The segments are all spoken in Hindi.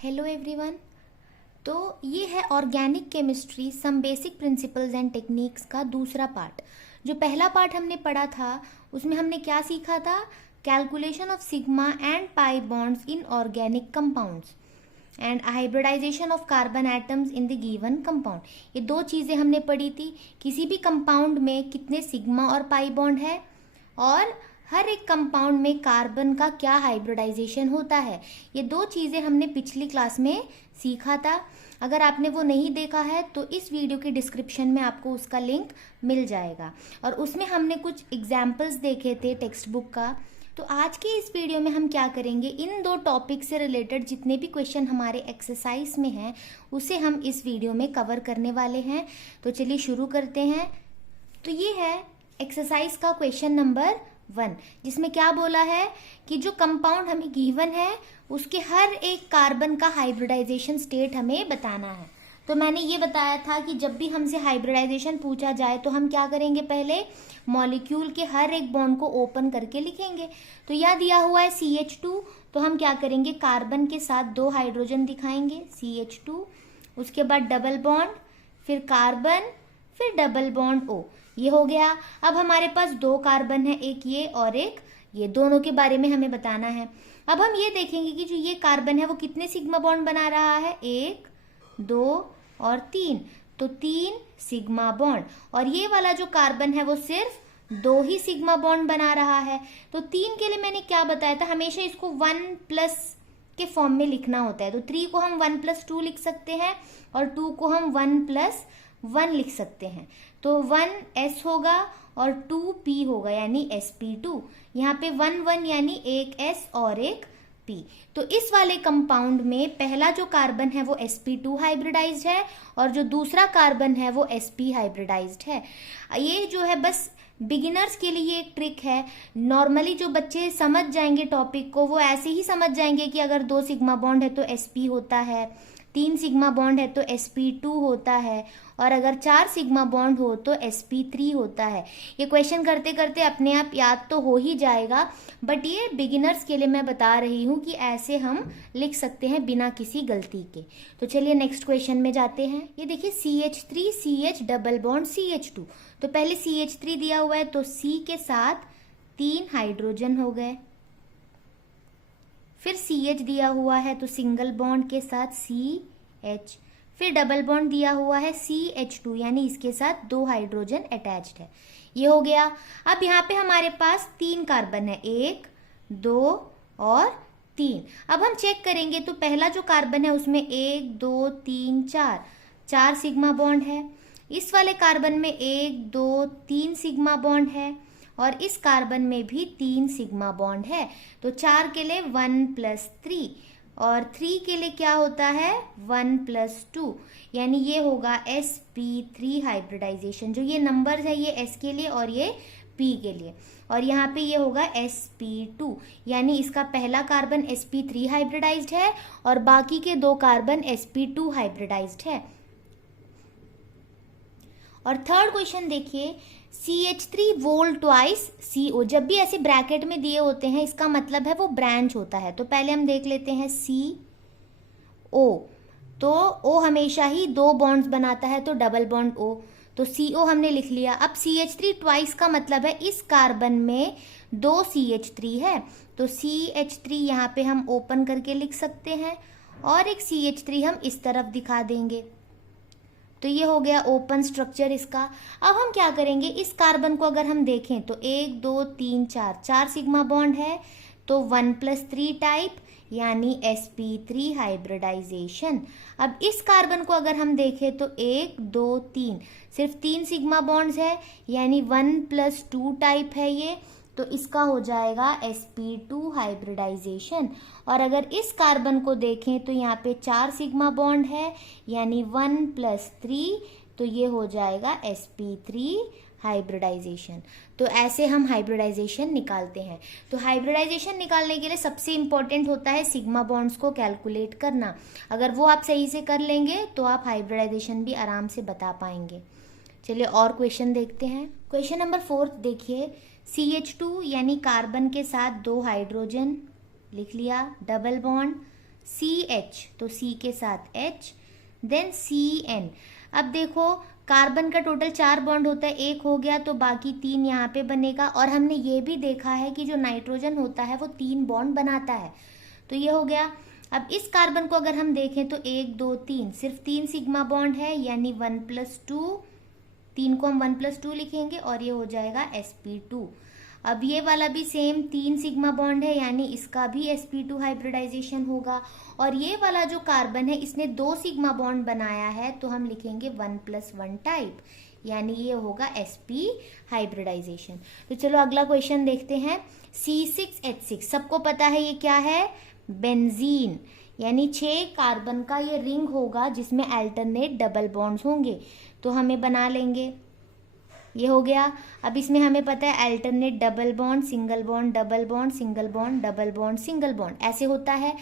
Hello everyone. तो ये है organic chemistry some basic principles and techniques का दूसरा पार्ट। जो पहला पार्ट हमने पढ़ा था उसमें हमने क्या सीखा था? Calculation of sigma and pi bonds in organic compounds and hybridisation of carbon atoms in the given compound. ये दो चीजें हमने पढ़ी थी। किसी भी कंपाउंड में कितने सिग्मा और पाई बॉन्ड है और हर एक कंपाउंड में कार्बन का क्या हाइब्रिडाइजेशन होता है। ये दो चीजें हमने पिछली क्लास में सीखा था। अगर आपने वो नहीं देखा है तो इस वीडियो के डिस्क्रिप्शन में आपको उसका लिंक मिल जाएगा। और उसमें हमने कुछ एग्जाम्पल्स देखे थे टेक्स्ट बुक का। तो आज के इस वीडियो में हम क्या करेंगे, इन दो टॉपिक से रिलेटेड जितने भी क्वेश्चन हमारे एक्सरसाइज में हैं उसे हम इस वीडियो में कवर करने वाले हैं। तो चलिए शुरू करते हैं। तो ये है एक्सरसाइज का क्वेश्चन नंबर 1, जिसमें क्या बोला है कि जो कंपाउंड हमें गिवन है उसके हर एक कार्बन का हाइब्रिडाइजेशन स्टेट हमें बताना है। तो मैंने ये बताया था कि जब भी हमसे हाइब्रिडाइजेशन पूछा जाए तो हम क्या करेंगे, पहले मॉलिक्यूल के हर एक बॉन्ड को ओपन करके लिखेंगे। तो यह दिया हुआ है CH2, तो हम क्या करेंगे, कार्बन के साथ 2 हाइड्रोजन दिखाएंगे CH2, उसके बाद डबल बॉन्ड, फिर कार्बन, फिर डबल बॉन्ड O। ये हो गया। अब हमारे पास 2 कार्बन है, एक ये और एक ये, दोनों के बारे में हमें बताना है। अब हम ये देखेंगे कि जो ये कार्बन है वो कितने सिग्मा बॉन्ड बना रहा है, 1, 2 और 3, तो 3 सिग्मा बॉन्ड। और ये वाला जो कार्बन है वो सिर्फ 2 ही सिग्मा बॉन्ड बना रहा है। तो 3 के लिए मैंने क्या बताया था, हमेशा इसको 1+ के फॉर्म में लिखना होता है। तो 3 को हम 1+2 लिख सकते हैं और 2 को हम 1+1 लिख सकते हैं। तो 1s होगा और 2p होगा यानी sp2। यहाँ पे 1 यानी एक s और एक p। तो इस वाले कंपाउंड में पहला जो कार्बन है वो sp2 हाइब्रिडाइज्ड है और जो दूसरा कार्बन है वो sp हाइब्रिडाइज्ड है। ये जो है बस बिगिनर्स के लिए एक ट्रिक है। नॉर्मली जो बच्चे समझ जाएंगे टॉपिक को वो ऐसे ही समझ जाएंगे कि अगर 2 सिग्मा बॉन्ड है तो sp होता है, 3 सिग्मा बॉन्ड है तो sp2 होता है, और अगर 4 सिग्मा बॉन्ड हो तो sp3 होता है। ये क्वेश्चन करते करते अपने आप याद तो हो ही जाएगा, बट ये बिगिनर्स के लिए मैं बता रही हूँ कि ऐसे हम लिख सकते हैं बिना किसी गलती के। तो चलिए नेक्स्ट क्वेश्चन में जाते हैं। ये देखिए CH3 CH double bond CH2। तो पहले CH3 दिया हुआ है तो C के साथ 3 हाइड्रोजन हो गए। फिर CH दिया हुआ है तो सिंगल बॉन्ड के साथ CH, फिर डबल बॉन्ड दिया हुआ है CH2 यानी इसके साथ 2 हाइड्रोजन अटैच्ड है। ये हो गया। अब यहाँ पे हमारे पास 3 कार्बन है, 1, 2 और 3। अब हम चेक करेंगे तो पहला जो कार्बन है उसमें 1, 2, 3, 4 सिग्मा बॉन्ड है। इस वाले कार्बन में 1, 2, 3 सिग्मा बॉन्ड है और इस कार्बन में भी 3 सिग्मा बॉन्ड है। तो 4 के लिए 1+3 और 3 के लिए क्या होता है 1+2, यानी ये होगा sp3 हाइब्रिडाइजेशन। जो ये नंबर्स है ये s के लिए और ये p के लिए, और यहाँ पे ये होगा sp2 यानी इसका पहला कार्बन sp3 हाइब्रिडाइज्ड है और बाकी के 2 कार्बन sp2 हाइब्रिडाइज्ड है। और थर्ड क्वेश्चन देखिए, CH3 वोल ट्वाइस CO। जब भी ऐसे ब्रैकेट में दिए होते हैं इसका मतलब है वो ब्रांच होता है। तो पहले हम देख लेते हैं CO, तो O हमेशा ही 2 बॉन्ड्स बनाता है तो डबल बॉन्ड O, तो CO हमने लिख लिया। अब CH3 ट्वाइस का मतलब है इस कार्बन में 2 CH3 है, तो CH3 यहाँ पे हम ओपन करके लिख सकते हैं और एक CH3 हम इस तरफ दिखा देंगे। तो ये हो गया ओपन स्ट्रक्चर इसका। अब हम क्या करेंगे, इस कार्बन को अगर हम देखें तो 1, 2, 3, 4 सिग्मा बॉन्ड है तो 1+3 टाइप यानी sp3 हाइब्रिडाइजेशन। अब इस कार्बन को अगर हम देखें तो 1, 2, 3 सिर्फ 3 सिग्मा बॉन्ड्स है यानी 1+2 टाइप है ये, तो इसका हो जाएगा sp2 हाइब्रिडाइजेशन। और अगर इस कार्बन को देखें तो यहाँ पे 4 सिग्मा बॉन्ड है यानी 1+3, तो ये हो जाएगा sp3 हाइब्रिडाइजेशन। तो ऐसे हम हाइब्रिडाइजेशन निकालते हैं। तो हाइब्रिडाइजेशन निकालने के लिए सबसे इंपॉर्टेंट होता है सिग्मा बॉन्ड्स को कैलकुलेट करना। अगर वो आप सही से कर लेंगे तो आप हाइब्रिडाइजेशन भी आराम से बता पाएंगे। चलिए और क्वेश्चन देखते हैं। क्वेश्चन नंबर 4 देखिए, CH2 यानी कार्बन के साथ 2 हाइड्रोजन लिख लिया, डबल बॉन्ड CH, तो C के साथ H, देन CN। अब देखो कार्बन का टोटल 4 बॉन्ड होता है, एक हो गया तो बाकी 3 यहाँ पे बनेगा। और हमने ये भी देखा है कि जो नाइट्रोजन होता है वो 3 बॉन्ड बनाता है, तो ये हो गया। अब इस कार्बन को अगर हम देखें तो 1 2 3 सिर्फ 3 सिग्मा बॉन्ड है, यानी 1+2, 3 को हम 1+2 लिखेंगे और ये हो जाएगा sp2। अब ये वाला भी सेम 3 सिग्मा बॉन्ड है, यानी इसका भी sp2 हाइब्रिडाइजेशन होगा। और ये वाला जो कार्बन है इसने 2 सिग्मा बॉन्ड बनाया है, तो हम लिखेंगे 1+1 टाइप, यानी ये होगा sp हाइब्रिडाइजेशन। तो चलो अगला क्वेश्चन देखते हैं। C6H6, सबको पता है ये क्या है, बेंजीन, यानी 6 कार्बन का ये रिंग होगा जिसमें अल्टरनेट डबल बॉन्ड्स होंगे, तो हमें बना लेंगे, ये हो गया। अब इसमें हमें पता है alternate double bond, single bond, double bond, single bond, double bond, single bond, ऐसे होता है।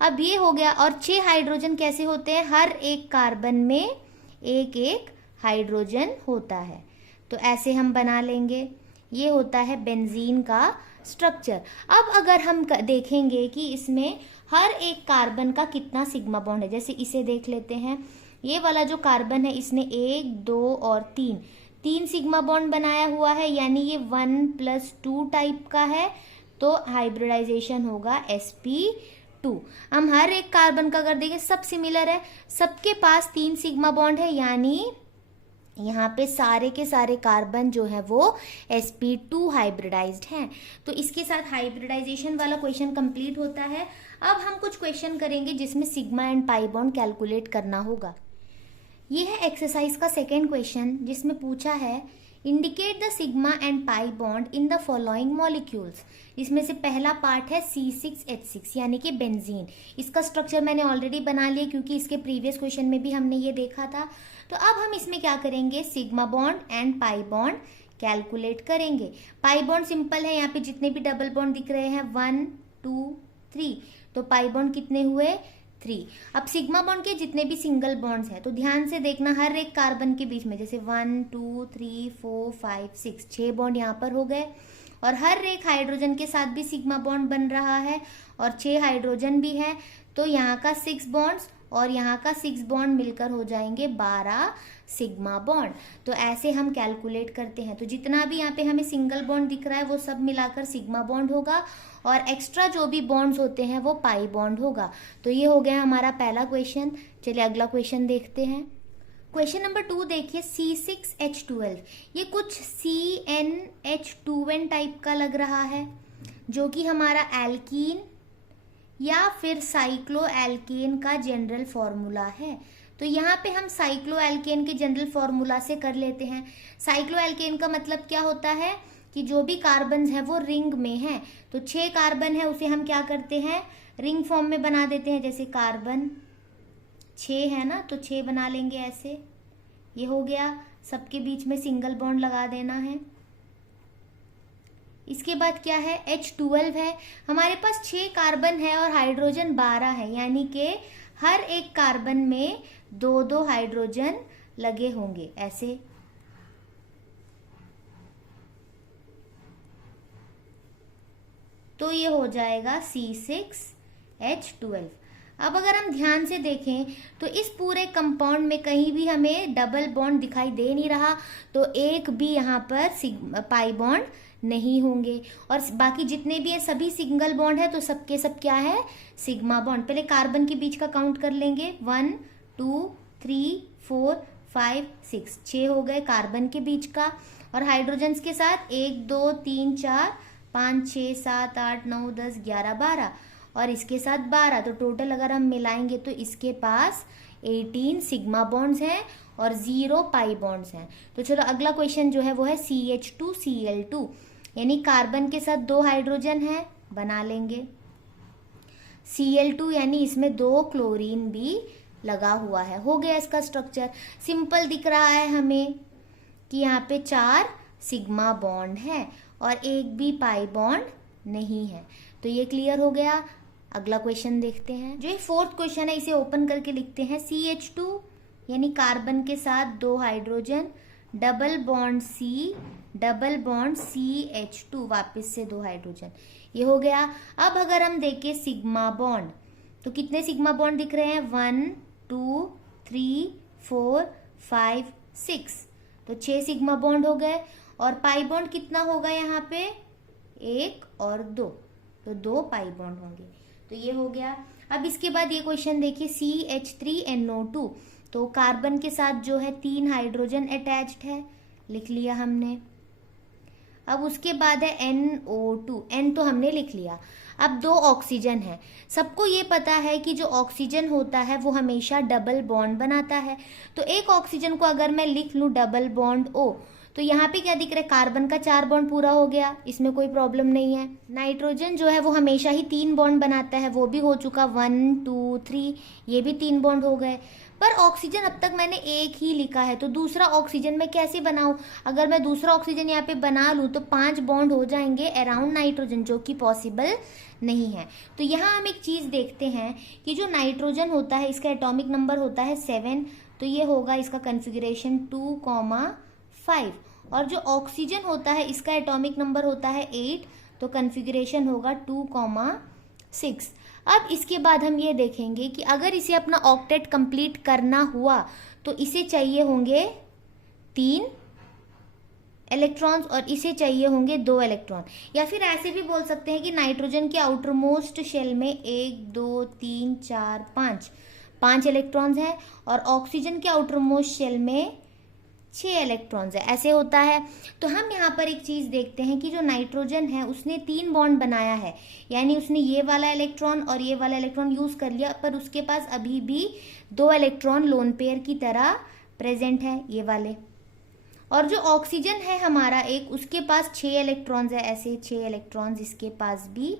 अब ये हो गया। और 6 हाइड्रोजन कैसे होते हैं, हर एक कार्बन में एक एक हाइड्रोजन होता है, तो ऐसे हम बना लेंगे, ये होता है बेंजीन का स्ट्रक्चर। अब अगर हम देखेंगे कि इसमें हर एक कार्बन का कितना सिग्मा बॉन्ड है, जैसे इसे देख लेते हैं। ये वाला जो कार्बन है इसने 1 2 और 3 सिग्मा बॉन्ड बनाया हुआ है, यानी ये 1+2 टाइप का है, तो हाइब्रिडाइजेशन होगा sp2। हम हर एक कार्बन का अगर देखें सब सिमिलर है, सबके पास 3 सिग्मा बॉन्ड है, यानी यहाँ पे सारे के सारे कार्बन जो है वो sp2 हाइब्रिडाइज्ड हैं। तो इसके साथ हाइब्रिडाइजेशन वाला क्वेश्चन कंप्लीट होता है। अब हम कुछ क्वेश्चन करेंगे जिसमें sigma and pi bond calculate करना होगा। ये है एक्सरसाइज का सेकेंड क्वेश्चन, जिसमें पूछा है indicate the sigma and pi bond in the following molecules. इसमें से पहला पार्ट है C6H6 यानी कि बेंजीन। इसका स्ट्रक्चर मैंने ऑलरेडी बना लिया क्योंकि इसके प्रीवियस क्वेश्चन में भी हमने ये देखा था। तो अब हम इसमें क्या करेंगे, sigma bond and pi bond calculate करेंगे। पाई बॉन्ड सिंपल है, यहाँ पे जितने भी डबल बॉन्ड दिख रहे हैं 1 2 3, तो पाई बॉन्ड कितने हुए 3। अब सिग्मा बॉन्ड के जितने भी सिंगल बॉन्ड्स हैं तो ध्यान से देखना, हर एक कार्बन के बीच में जैसे 1 2 3 4 5 6 6 बॉन्ड यहाँ पर हो गए। और हर एक हाइड्रोजन के साथ भी सिग्मा बॉन्ड बन रहा है और 6 हाइड्रोजन भी है, तो यहाँ का 6 बॉन्ड्स और यहाँ का 6 बॉन्ड मिलकर हो जाएंगे 12 सिग्मा बॉन्ड। तो ऐसे हम कैलकुलेट करते हैं। तो जितना भी यहाँ पे हमें सिंगल बॉन्ड दिख रहा है वो सब मिलाकर सिग्मा बॉन्ड होगा और एक्स्ट्रा जो भी बॉन्ड्स होते हैं वो पाई बॉन्ड होगा। तो ये हो गया हमारा पहला क्वेश्चन। चलिए अगला क्वेश्चन देखते हैं। क्वेश्चन नंबर 2 देखिए, C6H12, ये कुछ CnH2n टाइप का लग रहा है, जो कि हमारा एल्कीन या फिर साइक्लो एल्केन का जनरल फॉर्मूला है। तो यहाँ पे हम साइक्लो एल्केन के जनरल फॉर्मूला से कर लेते हैं। साइक्लो एल्केन का मतलब क्या होता है कि जो भी कार्बन है वो रिंग में है, तो 6 कार्बन है उसे हम क्या करते हैं, रिंग फॉर्म में बना देते हैं। जैसे कार्बन 6 है ना, तो 6 बना लेंगे ऐसे, ये हो गया। सबके बीच में सिंगल बॉन्ड लगा देना है। इसके बाद क्या है, H12 है, हमारे पास 6 कार्बन है और हाइड्रोजन 12 है, यानी कि हर एक कार्बन में 2 हाइड्रोजन लगे होंगे ऐसे। तो ये हो जाएगा C6H12। अब अगर हम ध्यान से देखें तो इस पूरे कंपाउंड में कहीं भी हमें डबल बॉन्ड दिखाई दे नहीं रहा, तो एक भी यहाँ पर पाई बॉन्ड नहीं होंगे। और बाकी जितने भी है सभी सिंगल बॉन्ड है, तो सबके सब क्या है, सिग्मा बॉन्ड। पहले कार्बन के बीच का काउंट कर लेंगे, 1 2 3 4 5 6, 6 हो गए कार्बन के बीच का। और हाइड्रोजन्स के साथ 1 2 3 4 5 6 7 8 9 10 11 12 और इसके साथ 12, तो टोटल अगर हम मिलाएंगे तो इसके पास 18 सिग्मा बॉन्ड्स हैं और 0 पाई बॉन्ड्स हैं। तो चलो अगला क्वेश्चन जो है वो है CH2Cl2, यानी कार्बन के साथ 2 हाइड्रोजन है, बना लेंगे। Cl2 यानी इसमें 2 क्लोरीन भी लगा हुआ है, हो गया इसका स्ट्रक्चर। सिंपल दिख रहा है हमें कि यहाँ पे 4 सिग्मा बॉन्ड है और एक भी पाई बॉन्ड नहीं है, तो ये क्लियर हो गया। अगला क्वेश्चन देखते हैं। जो ये 4th क्वेश्चन है इसे ओपन करके लिखते हैं। CH2 यानी कार्बन के साथ 2 hydrogen, double bond C, double bond CH2, वापस से 2 हाइड्रोजन, ये हो गया। अब अगर हम देखें सिग्मा बॉन्ड, तो कितने सिग्मा बॉन्ड दिख रहे हैं? 1 2 3 4 5 6, तो 6 सिग्मा बॉन्ड हो गए। और पाई बॉन्ड कितना होगा यहाँ पे? 1 और 2, तो 2 पाई बॉन्ड होंगे। तो ये हो गया। अब इसके बाद ये क्वेश्चन देखिए, CH3NO2, तो कार्बन के साथ जो है 3 हाइड्रोजन अटैच्ड है, लिख लिया हमने। अब उसके बाद है NO2, N तो हमने लिख लिया। अब 2 ऑक्सीजन है। सबको ये पता है कि जो ऑक्सीजन होता है वो हमेशा डबल बॉन्ड बनाता है। तो एक ऑक्सीजन को अगर मैं लिख लूँ डबल बॉन्ड O, तो यहाँ पे क्या दिख रहा है? कार्बन का 4 बॉन्ड पूरा हो गया, इसमें कोई प्रॉब्लम नहीं है। नाइट्रोजन जो है वो हमेशा ही 3 बॉन्ड बनाता है, वो भी हो चुका 1 2 3, ये भी 3 बॉन्ड हो गए। पर ऑक्सीजन अब तक मैंने एक ही लिखा है, तो दूसरा ऑक्सीजन मैं कैसे बनाऊं? अगर मैं दूसरा ऑक्सीजन यहाँ पे बना लूँ तो 5 बॉन्ड हो जाएंगे अराउंड नाइट्रोजन, जो कि पॉसिबल नहीं है। तो यहाँ हम एक चीज देखते हैं कि जो नाइट्रोजन होता है इसका एटॉमिक नंबर होता है 7, तो ये होगा इसका कन्फिग्रेशन 2,5। और जो ऑक्सीजन होता है इसका एटॉमिक नंबर होता है 8, तो कन्फिग्रेशन होगा 2,6। अब इसके बाद हम ये देखेंगे कि अगर इसे अपना ऑक्टेट कंप्लीट करना हुआ तो इसे चाहिए होंगे 3 इलेक्ट्रॉन्स और इसे चाहिए होंगे 2 इलेक्ट्रॉन। या फिर ऐसे भी बोल सकते हैं कि नाइट्रोजन के आउटर मोस्ट शेल में 1 2 3 4 5 इलेक्ट्रॉन्स हैं और ऑक्सीजन के आउटर मोस्ट शेल में 6 इलेक्ट्रॉन्स है, ऐसे होता है। तो हम यहाँ पर एक चीज देखते हैं कि जो नाइट्रोजन है उसने 3 बॉन्ड बनाया है, यानी उसने ये वाला इलेक्ट्रॉन और ये वाला इलेक्ट्रॉन यूज कर लिया, पर उसके पास अभी भी 2 इलेक्ट्रॉन लोन पेयर की तरह प्रेजेंट है, ये वाले। और जो ऑक्सीजन है हमारा एक, उसके पास 6 इलेक्ट्रॉन्स है, ऐसे 6 इलेक्ट्रॉन्स इसके पास भी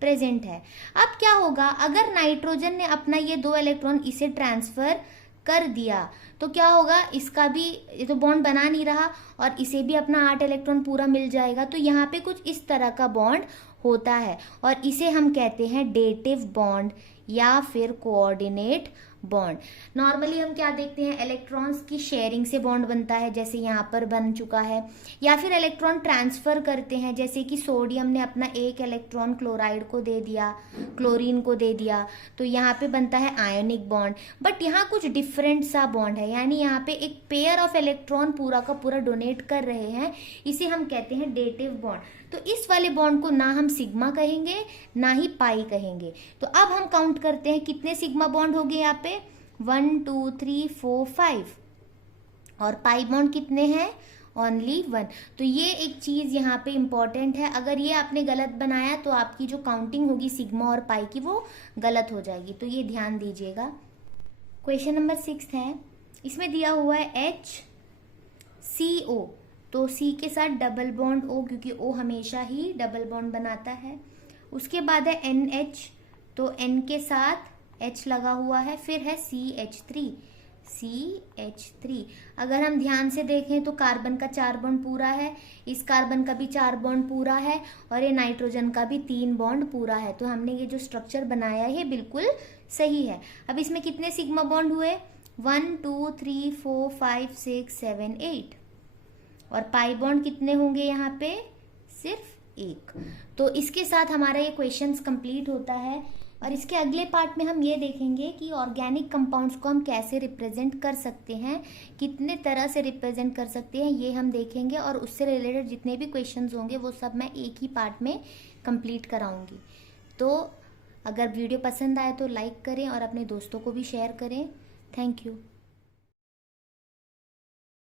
प्रेजेंट है। अब क्या होगा, अगर नाइट्रोजन ने अपना ये 2 इलेक्ट्रॉन इसे ट्रांसफर कर दिया तो क्या होगा, इसका भी ये तो बॉन्ड बना नहीं रहा और इसे भी अपना 8 इलेक्ट्रॉन पूरा मिल जाएगा। तो यहाँ पे कुछ इस तरह का बॉन्ड होता है और इसे हम कहते हैं डेटिव बॉन्ड या फिर कोऑर्डिनेट बॉन्ड। नॉर्मली हम क्या देखते हैं, इलेक्ट्रॉन्स की शेयरिंग से बॉन्ड बनता है, जैसे यहाँ पर बन चुका है, या फिर इलेक्ट्रॉन ट्रांसफर करते हैं, जैसे कि सोडियम ने अपना 1 इलेक्ट्रॉन क्लोराइड को दे दिया, क्लोरीन को दे दिया, तो यहाँ पे बनता है आयोनिक बॉन्ड। बट यहाँ कुछ डिफरेंट सा बॉन्ड है, यानी यहाँ पे एक पेयर ऑफ इलेक्ट्रॉन पूरा का पूरा डोनेट कर रहे हैं, इसे हम कहते हैं डेटिव बॉन्ड। तो इस वाले बॉन्ड को ना हम सिग्मा कहेंगे ना ही पाई कहेंगे। तो अब हम काउंट करते हैं कितने सिग्मा बॉन्ड हो गए यहाँ पे, 1 2 3 4 5, और पाई बॉन्ड कितने हैं, ओनली 1। तो ये एक चीज यहाँ पे इंपॉर्टेंट है, अगर ये आपने गलत बनाया तो आपकी जो काउंटिंग होगी सिग्मा और पाई की वो गलत हो जाएगी, तो ये ध्यान दीजिएगा। क्वेश्चन नंबर 6 है, इसमें दिया हुआ है HCO, तो C के साथ डबल बॉन्ड O, क्योंकि O हमेशा ही डबल बॉन्ड बनाता है। उसके बाद है NH, तो N के साथ H लगा हुआ है, फिर है CH3। अगर हम ध्यान से देखें तो कार्बन का 4 बॉन्ड पूरा है, इस कार्बन का भी 4 बॉन्ड पूरा है और ये नाइट्रोजन का भी 3 बॉन्ड पूरा है। तो हमने ये जो स्ट्रक्चर बनाया है बिल्कुल सही है। अब इसमें कितने सिग्मा बॉन्ड हुए, 1 2 3 4 5 6 7 8, और पाई बॉन्ड कितने होंगे यहाँ पे, सिर्फ 1। तो इसके साथ हमारा ये क्वेश्चंस कंप्लीट होता है। और इसके अगले पार्ट में हम ये देखेंगे कि ऑर्गेनिक कंपाउंड्स को हम कैसे रिप्रेजेंट कर सकते हैं, कितने तरह से रिप्रेजेंट कर सकते हैं, ये हम देखेंगे। और उससे रिलेटेड जितने भी क्वेश्चंस होंगे वो सब मैं एक ही पार्ट में कंप्लीट कराऊंगी। तो अगर वीडियो पसंद आए तो लाइक करें और अपने दोस्तों को भी शेयर करें। Thank you.